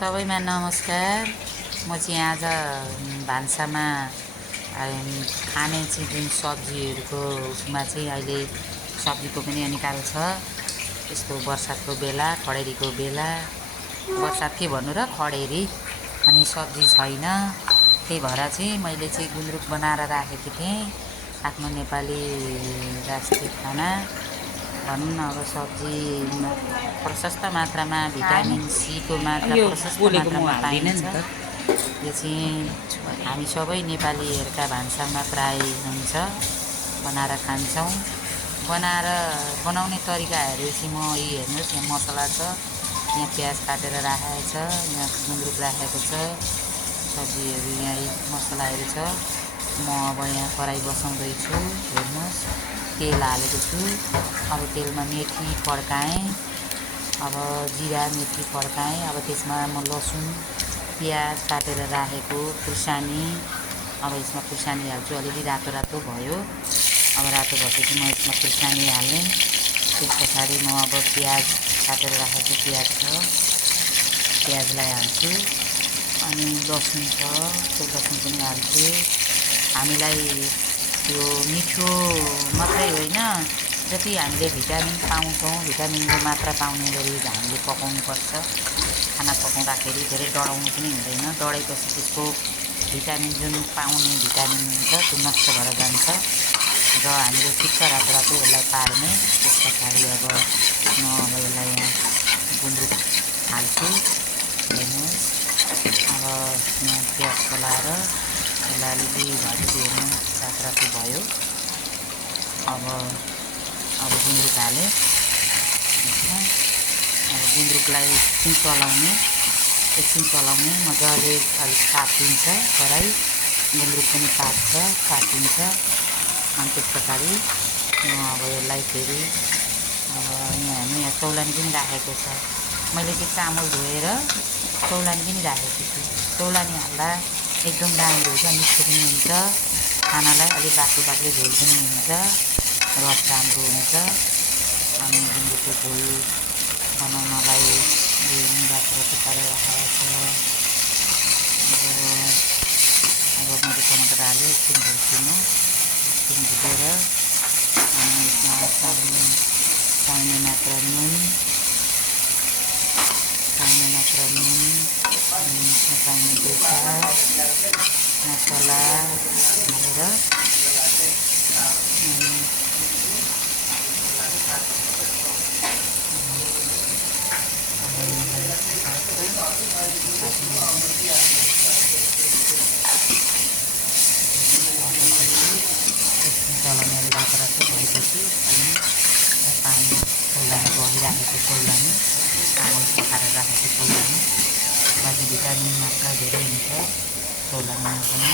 सबैमा नमस्कार। म चाहिँ आज भान्सामा खाने चाहिँ जुन सब्जीहरूको उसमा चाहिँ अहिले सब्जीको पनि निकाल छ। यस्तो बर्सातको बेला, खडेरीको बेला, बर्सात के भन्नु र खडेरी, अनि सब्जी छैन। त्यही भएर चाहिँ मैले चाहिँ गुन्द्रुक बनाएर राखेको थिएँ। आफ्नो नेपाली राष्ट्रिय खाना भनौँ न। अब सब्जी प्रशस्त मात्रामा भिटामिन सीको मात्रा प्रशस्त मात्रामा पाइन्छ। यो चाहिँ हामी सबै नेपालीहरूका भान्सामा प्राय हुन्छ, बनाएर खान्छौँ। बनाउने तरिकाहरू चाहिँ म हेर्नुहोस्, यहाँ मसला छ, यहाँ प्याज काटेर राखेको छ, यहाँ गुन्द्रुक राखेको छ, सब्जीहरू यहाँ मसलाहरू छ। म अब यहाँ कराई बसाउँदैछु, हेर्नुहोस्, तेल हालेको छु। अब तेलमा मेथी पड्काएँ, अब जिरा मेथी पड्काएँ। अब त्यसमा म लसुन प्याज काटेर राखेको खुर्सानी, अब यसमा खुर्सानी हाल्छु। अलिअलि रातो रातो भयो। अब रातो भएपछि म यसमा खुर्सानी हालेँ। त्यस पछाडि म अब प्याज काटेर राखेको प्याज छ, प्याजलाई हाल्छु। अनि लसुन छ, त्यो लसुन पनि हाल्छु। हामीलाई त्यो मिठो मात्रै होइन, जति हामीले भिटामिन पाउँछौँ, भिटामिनको मात्रा पाउने गरी हामीले पकाउनुपर्छ। खाना पकाउँदाखेरि धेरै डढाउनु पनि हुँदैन। डढाएपछि त्यसको भिटामिन जुन पाउने भिटामिन हुन्छ त्यो नष्ट भएर जान्छ र हामीले ठिक्क रातो रातो यसलाई पार्ने। त्यस पछाडि अब म यसलाई यहाँ गुन्द्रुक हाल्छु। हेर्नुहोस्, अब यहाँ प्याज चलाएर यसलाई अलिअलि भएपछि हेर्नु रातो रातो भयो। अब गुन्द्रुक हालेँ यसमा। अब गुन्द्रुकलाई एकछिन चलाउने मजाले अलिक तातिन्छ कराई, गुन्द्रुक पनि तातिन्छ। अनि त्यस पछाडि म अब यसलाई फेरि अब यहाँ चौलानी पनि राखेको छ। मैले चाहिँ चामल धोएर चौलानी पनि राखेको छु। चौलानी हाल्दा एकदम राम्रो हुन्छ, मिठो पनि हुन्छ, खानालाई अलिक बाक्लो बाक्लो झोल पनि हुन्छ, रस राम्रो हुन्छ। अनि गुन्द्रुकको झोल बनाउनलाई यो रातो रातो पारेर राखेको छ। अब मैले टमाटर हालेँ, एकछिन भुट्छु म। एकछिन भुटेर अनि यसमा चाहिने मात्र नुन, अनि यसमा चाहिने डोसा मसला हालेर चलाउनेले रातो रातो भएपछि अनि पानी चौलानी बगिराखेको चौलानी, चामल पकाएर राखेको चौलानी, बाँकी भिटामिन मात्रा धेरै हुन्छ चौलानीमा पनि।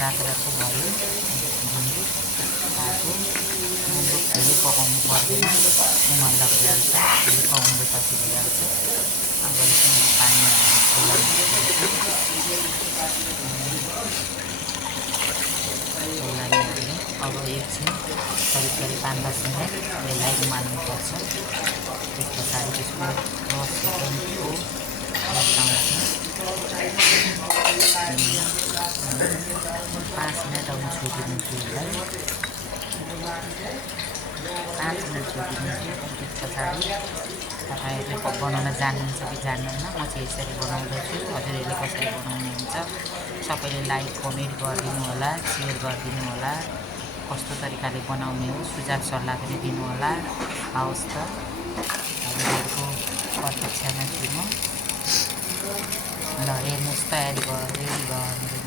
रातो रातो भयो गुन्द्रुक तातो। गुन्द्रुक धेरै पकाउनु पर्दैन, उमाल्दा भइहाल्छ, धेरै पकाउँदैपछि भइहाल्छ। अब यसमा पानी हाल्नु चौलानी हाल्ने। अब एकछिन करिब 5-10 मिनट यसलाई उमाल्नुपर्छ। त्यस पछाडि त्यसको रस एकदम मिठो रस आउँछ। 5 मिनट छोडिदिन्छु यसलाई, 5 मिनट छोडिदिन्छु। त्यस पछाडि तपाईँहरूले बनाउन जान्नुहुन्छ कि जान्नुहुन्न, म चाहिँ यसरी बनाउँदैछु। हजुरहरूले कसरी बनाउनु हुन्छ सबैले लाइक कमेन्ट गरिदिनु होला, सेयर गरिदिनु होला। कस्तो तरिकाले बनाउने हो सुझाव सल्लाह पनि दिनु होला। हवस् त, हजुरहरूको प्रतीक्षामा छु म। ल हेर्नुहोस्, तयारी भयो, रेडी भयो।